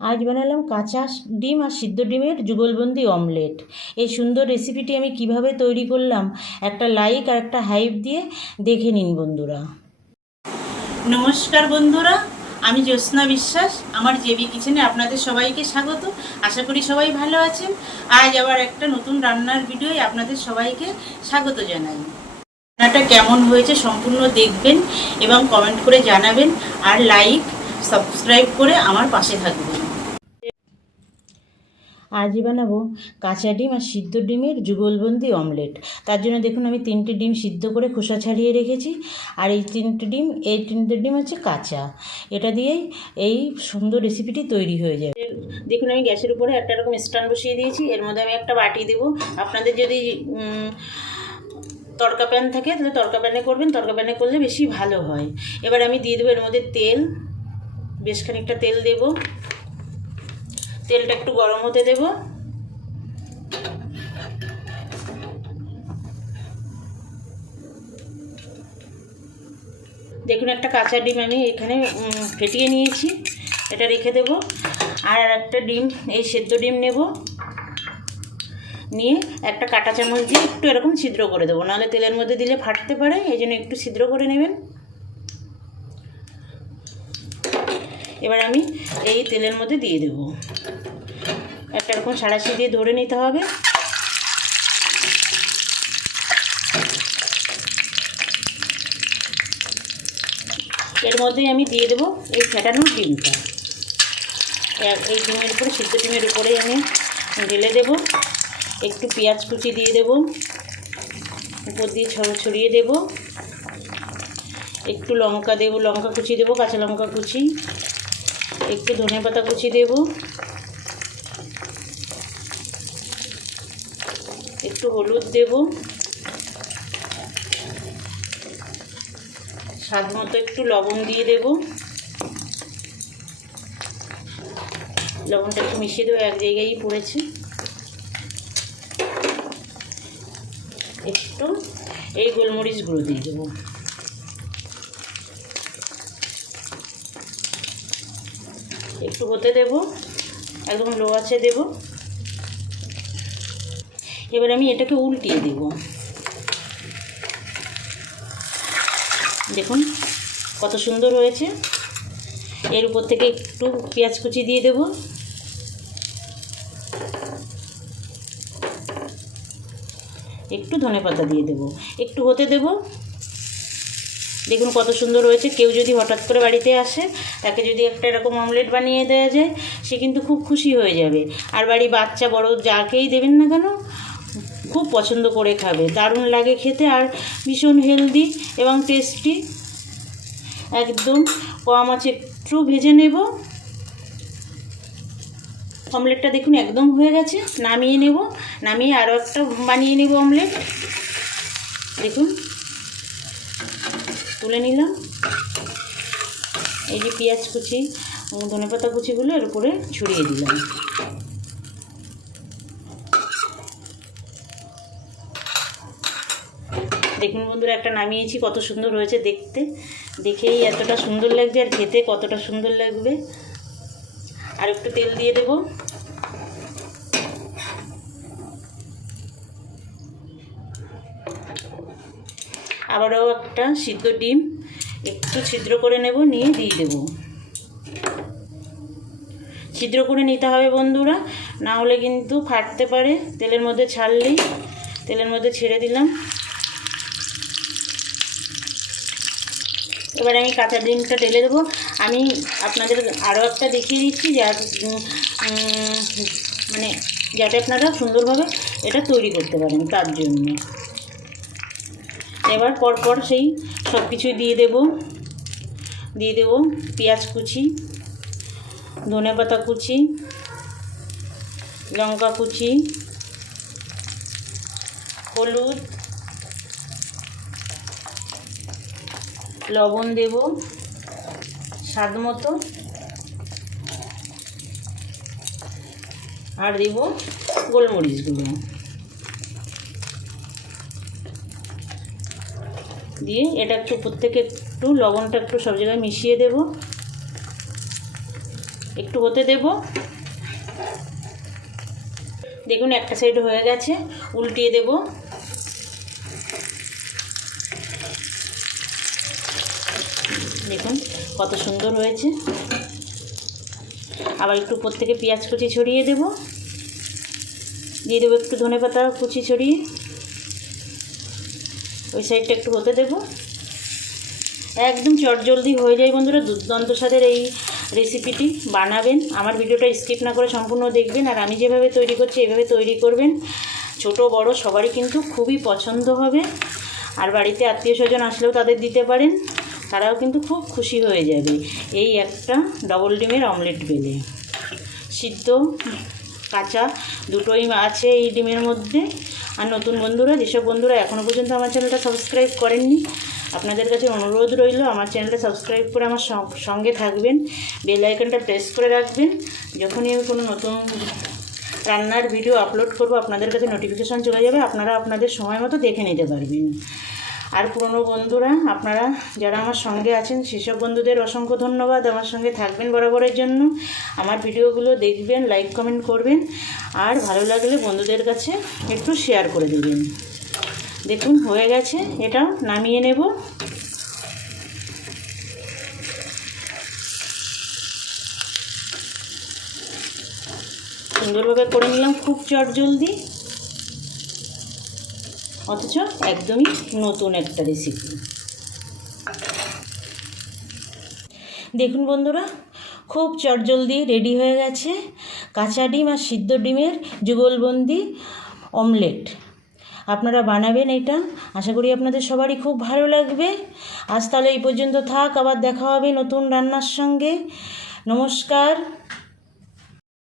আজ বানালাম কাঁচা ডিম আর সিদ্ধ ডিমের যুগলবন্দি অমলেট। এই সুন্দর রেসিপিটি আমি কীভাবে তৈরি করলাম, একটা লাইক আর একটা হাইপ দিয়ে দেখে নিন বন্ধুরা। নমস্কার বন্ধুরা, আমি জ্যোৎস্না বিশ্বাস, আমার জেবি কিচেনে আপনাদের সবাইকে স্বাগত। আশা করি সবাই ভালো আছেন। আজ আবার একটা নতুন রান্নার ভিডিওয় আপনাদের সবাইকে স্বাগত জানাই। রান্নাটা কেমন হয়েছে সম্পূর্ণ দেখবেন এবং কমেন্ট করে জানাবেন। আর লাইক সাবস্ক্রাইব করে আমার পাশে থাকবেন। আজ বানাবো কাঁচা ডিম আর সিদ্ধ ডিমের যুগলবন্দি অমলেট। তার জন্য দেখুন আমি তিনটে ডিম সিদ্ধ করে খোসা ছাড়িয়ে রেখেছি। আর এই তিনটে ডিম, এই তিনটে ডিম হচ্ছে কাঁচা। এটা দিয়েই এই সুন্দর রেসিপিটি তৈরি হয়ে যাবে। দেখুন আমি গ্যাসের উপরে একটা রকম স্ট্যান্ড বসিয়ে দিয়েছি। এর মধ্যে আমি একটা বাটি দেবো। আপনাদের যদি তড়কা প্যান থাকে তাহলে তড়কা প্যানে করবেন। তড়কা প্যানে করলে বেশি ভালো হয়। এবার আমি দিয়ে দেবো এর মধ্যে তেল। বেশ খানিকটা তেল দেব। তেলটা একটু গরম হতে দেব। দেখুন, একটা কাঁচা ডিম আমি এখানে ফেটিয়ে নিয়েছি। এটা রেখে দেব। আর একটা ডিম, এই সেদ্ধ ডিম নেব। নিয়ে একটা কাঁটা চামচ দিয়ে একটু এরকম ছিদ্র করে দেবো। নাহলে তেলের মধ্যে দিলে ফাটতে পারে, এই জন্য একটু ছিদ্র করে নেবেন। এবার আমি এই তেলের মধ্যে দিয়ে দেবো। একটা এরকম সাঁড়াশি দিয়ে ধরে নিতে হবে। এর মধ্যেই আমি দিয়ে দেবো এই ফেটানো ডিমটা। এই ডিমের উপরে, সিদ্ধ ডিমের উপরেই আমি ঢেলে দেবো। একটু পেঁয়াজ কুচি দিয়ে দেবো। উপর দিয়ে ছড়- ছড়িয়ে দেবো। একটু লঙ্কা দেবো, লঙ্কা কুচি দেবো, কাঁচা লঙ্কা কুচি। একটু ধনে পাতা কুচি দেবো। একটু হলুদ দেব। স্বাদ মতো একটু লবণ দিয়ে দেব। লবণটা একটু মিশিয়ে দেবো, এক জায়গায়ই পড়েছে। একটু এই গোলমরিচ গুঁড়ো দিয়ে দেবো। একটু হতে দেব, একদম লো আছে দেব। এবার আমি এটাকে উল্টিয়ে দেব। দেখুন কত সুন্দর হয়েছে। এর উপর থেকে একটু পেঁয়াজ কুচি দিয়ে দেব। একটু ধনে পাতা দিয়ে দেব। একটু হতে দেব। দেখুন কত সুন্দর হয়েছে। কেউ যদি হঠাৎ করে বাড়িতে আসে, তাকে যদি একটা এরকম অমলেট বানিয়ে দেওয়া যায়, সে কিন্তু খুব খুশি হয়ে যাবে। আর বাড়ি বাচ্চা বড়, যাকেই দেবেন না কেন, খুব পছন্দ করে খাবে। দারুণ লাগে খেতে আর ভীষণ হেলদি এবং টেস্টি একদম কম আছে, একটু ভেজে নেব। অমলেটটা দেখুন একদম হয়ে গেছে, নামিয়ে নেব। নামিয়ে আরও একটা বানিয়ে নেব অমলেট। দেখুন। তুলে নিলাম। এই যে পেঁয়াজ কুচি ধনেপাতা কুচিগুলো এর উপরে ছড়িয়ে দিলাম। দেখুন বন্ধুরা, একটা নামিয়েছি, কত সুন্দর হয়েছে দেখতে। দেখেই এতটা সুন্দর লাগবে আর খেতে কতটা সুন্দর লাগবে। আর একটু তেল দিয়ে দেবো। আবারও একটা সিদ্ধ ডিম একটু ছিদ্র করে নেব, নিয়ে দিয়ে দেব। ছিদ্র করে নিতে হবে বন্ধুরা, না হলে কিন্তু ফাটতে পারে। তেলের মধ্যে ছাড়লেই, তেলের মধ্যে ছেড়ে দিলাম। এবার আমি কাঁচা ডিমটা ঢেলে দেবো। আমি আপনাদের আরও একটা দেখিয়ে দিচ্ছি, যা মানে যাতে আপনারা সুন্দরভাবে এটা তৈরি করতে পারেন তার জন্য। এবার পরপর সেই সব কিছুই দিয়ে দেব। দিয়ে দেব পেঁয়াজ কুচি, ধনে পাতা কুচি, লঙ্কা কুচি, হলুদ, লবণ দেব স্বাদ মতো। আর দেব গোলমরিচ গুঁড়ো দিয়ে এটা একটু প্রত্যেকে একটু লবণটা একটু সব জায়গায় মিশিয়ে দেব। একটু হতে দেব। দেখুন, একটা সাইড হয়ে গেছে, উল্টিয়ে দেব। দেখুন, কত সুন্দর হয়েছে। আবার একটু থেকে পেঁয়াজ কুচি ছড়িয়ে দেব। দিয়ে দেবো একটু ধনে পাতা কুচি ছড়িয়ে। ওই সাইডটা একটু হতে দেবো একদম চটজলদি হয়ে যায় বন্ধুরা, দুর্দান্ত স্বাদের এই রেসিপিটি বানাবেন। আমার ভিডিওটা স্কিপ না করে সম্পূর্ণ দেখবেন। আর আমি যেভাবে তৈরি করছি, এভাবে তৈরি করবেন। ছোট, বড়, সবারই কিন্তু খুবই পছন্দ হবে। আর বাড়িতে আত্মীয় স্বজন আসলেও তাদের দিতে পারেন। তারাও কিন্তু খুব খুশি হয়ে যাবে এই একটা ডবল ডিমের অমলেট বেলে। সিদ্ধ কাঁচা দুটোই আছে এই ডিমের মধ্যে। আর নতুন বন্ধুরা, যেসব বন্ধুরা এখনও পর্যন্ত আমার চ্যানেলটা সাবস্ক্রাইব করেননি, আপনাদের কাছে অনুরোধ রইল, আমার চ্যানেলটা সাবস্ক্রাইব করে আমার সঙ্গে থাকবেন। বেল আইকনটা প্রেস করে রাখবেন। যখনই আমি কোনো নতুন রান্নার ভিডিও আপলোড করব, আপনাদের কাছে নোটিফিকেশান চলে যাবে, আপনারা আপনাদের সময় মতো দেখে নিতে পারবেন। আর পুরনো বন্ধুরা, আপনারা যারা আমার সঙ্গে আছেন, সেসব বন্ধুদের অসংখ্য ধন্যবাদ। আমার সঙ্গে থাকবেন বরাবরের জন্য। আমার ভিডিওগুলো দেখবেন লাইক কমেন্ট করবেন। আর ভালো লাগলে বন্ধুদের কাছে একটু শেয়ার করে দেবেন। দেখুন, হয়ে গেছে। এটা নামিয়ে নেব। সুন্দরভাবে করে নিলাম, খুব চটজলদি। অথচ একদমই নতুন একটা রেসিপি দেখুন বন্ধুরা, খুব চটজলদি রেডি হয়ে গেছে কাঁচা ডিম আর সিদ্ধ ডিমের যুগলবন্দি অমলেট আপনারা বানাবেন এটা, আশা করি আপনাদের সবারই খুব ভালো লাগবে। আজ তাহলে এই পর্যন্ত থাক, আবার দেখা হবে নতুন রান্নার সঙ্গে। নমস্কার।